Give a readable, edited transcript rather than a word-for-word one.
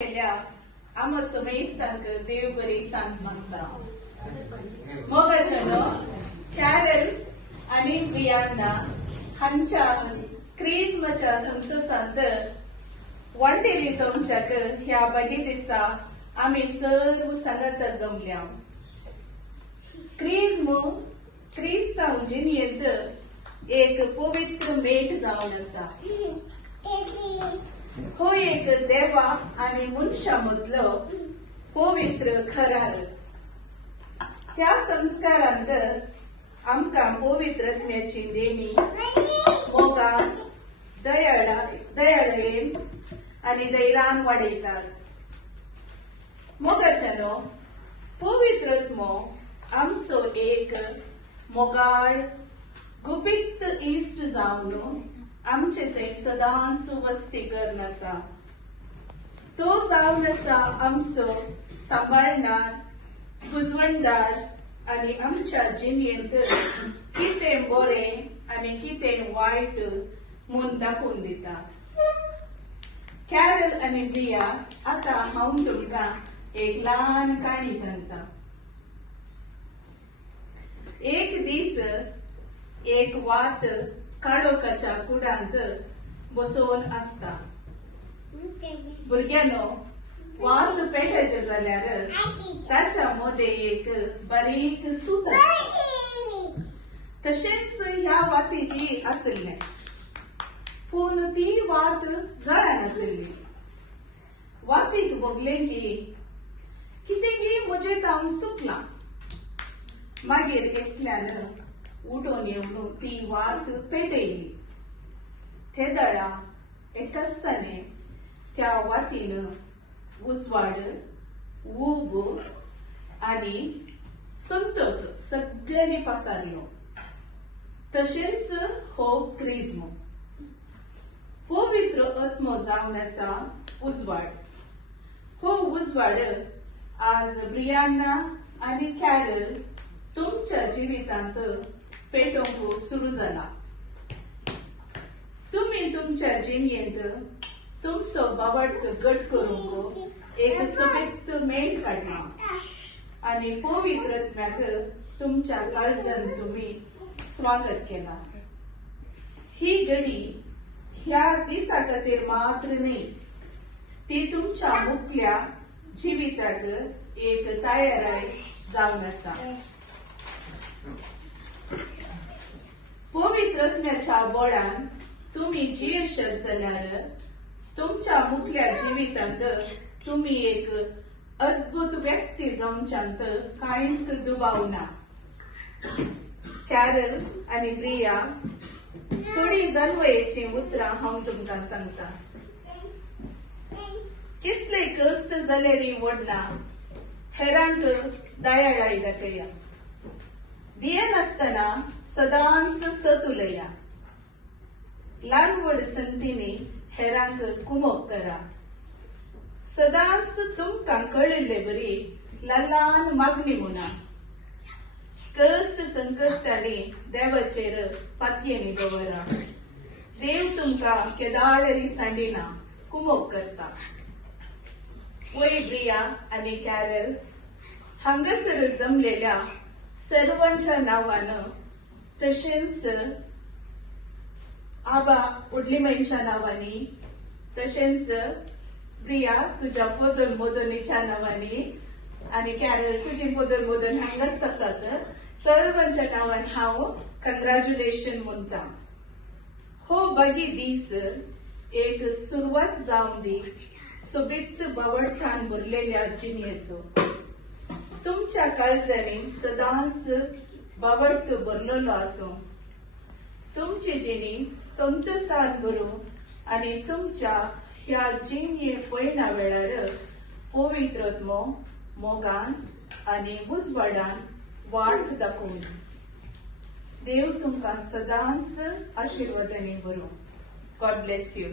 आमचो मेस्तांक देव बरी सांज मागता. मोगाचेनो कॅरल आणि ब्रियांना हांच्या क्रिसमसच्या संतोषांत वंटेरी जावच्याक ह्या बगे दिसा आमी सर्व संगत जमल्या. क्रिस्तांव जिणेंत एक पवित्र मेट जावन आसा. हो एक देवा आणि मनशा मदलो पवित्र करार. त्या संस्कारांत आमकां पवित्रत्म्याची देणी मोगान दयाळेन आणि धैर्यान वाडयतात. मोगाचेनो पवित्रत्मो आमचो एक मोगाळ गुपित इश्ट जावन आमचे थंय सदांच वस्ती करन आसा. तो जावन आसा आमचो सांबाळणार, पुजवणदार आणि आमच्या जिणेंत कितें बरें आणि कितें वायट म्हूण दाखोवन दिता. कॅरल आणि ब्रिया, आता हांव तुमकां एक ल्हान काणी सांगता. एक दीस एक वात काळोखाच्या कुडांत बसोवन आसता. भुरग्यानो, वात पेटायचे जाल्यार ताच्या मदे एक बारीक सूत आसता. तशेंच ह्या वातीकय आसले, पूण ती वात जळनासली. वातीक बगलें की कितें गी म्हजें काम सुटलां. मागीर एकल्यान उठून येवन ती वात पेटयली. ते दळा एकसाने त्या वातीन उजवाड, ऊब आणि संतोष सगळ्यांनी पसारलो. तशेंच हो क्रिस्म पवित्र आत्मो जावन आसा उजवाड. हो उजवाड आज ब्रियांना आणि कॅरल तुमच्या जिवितांत पेटोवंक सुरू जाला. तुम्ही तुमच्या जिणेंत तुमचो बावट घट करूंक एक सोबीत मेट काडला आणि पवित्रत्म्याक तुमच्या काळजान तुम्ही स्वागत केला. ही घडी ह्या दिसा खातीर मात्र न्ही, ती तुमच्या मुखल्या जिविताक एक तयाराय जावन आसा. पवित्रत्म्याच्या बळान तुम्ही जियेशत जाल्यार तुमच्या मुखल्या जिवितांत तुम्ही एक अद्भुत व्यक्ती जावच्यात कांयच दुबाव ना. कॅरल आणि ब्रिया, थोडी जल्वयेची उतरां हांव तुमकां सांगता. कितले कश्ट जाल्यारय वडना, हेरांक दयाळाय दाखया. भियेनासतना सदांच सत उलया. ल्हान व्हड संतींनी हेरांक कुमोग करा. सदांच तुमकां कळिल्ले बरी ल्हान मागणी म्हणा. कश्ट संकश्टांनी देवाचेर पातयेनी दवरा. देव तुमकां केदाळरी सांडिना, कुमोग करता. वय ब्रिया आणि कॅरल, हांगासर जमलेल्या सर्वांच्या नावान, तशेंच आबा उडलिमेंच्या नावांनी, तशेंच ब्रिया तुझ्या पोदन मोदनीच्या नावांनी आणि कॅरल तुझी पोदन मोदन हांगाच आसात, सर्वांच्या नावान हांव कंग्रॅच्युलेशन म्हणटा. हो बगी दीस एक सुरवात जावन दी सोबीत बावडखान भरलेल्या जिणेचो. तुमच्या काळजांनी सदांच बावडतो भरलेलो आसूं. तुमची जिणी संतोषान भरूं आणि तुमच्या ह्या जिणे पळयना वेळार पवित्रत्मो मोगान आणि उजवाडान वाट दाखोवन देव तुमकां सदांच आशिर्वादांनी भरूं. God bless you.